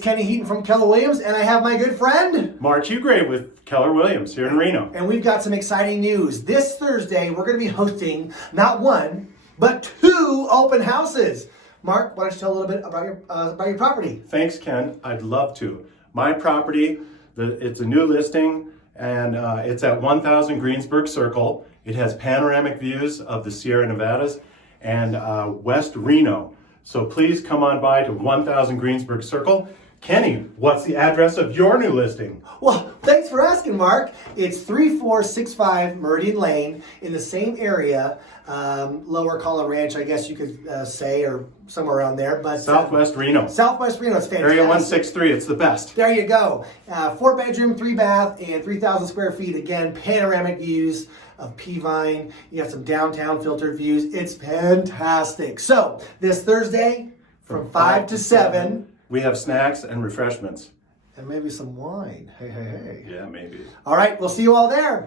Kenny Heaton from Keller Williams, and I have my good friend Mark Hugrave with Keller Williams here in Reno. And we've got some exciting news. This Thursday, we're going to be hosting not one, but 2 open houses. Mark, why don't you tell a little bit about your property? Thanks, Ken. I'd love to. My property, it's a new listing, and it's at 1000 Greensburg Circle. It has panoramic views of the Sierra Nevadas and West Reno. So please come on by to 1000 Greensburg Circle. Kenny, what's the address of your new listing? Well, thanks for asking, Mark. It's 3465 Meridian Lane in the same area, Lower Collar Ranch, I guess you could say, or somewhere around there. But Southwest Reno. Southwest Reno is fantastic. Area 163, it's the best. There you go. 4 bedroom, 3 bath, and 3,000 square feet. Again, panoramic views of Peavine. You got some downtown filtered views. It's fantastic. So, this Thursday from 5 to 7. We have snacks and refreshments. And maybe some wine. Hey, hey, hey. Yeah, maybe. All right, we'll see you all there.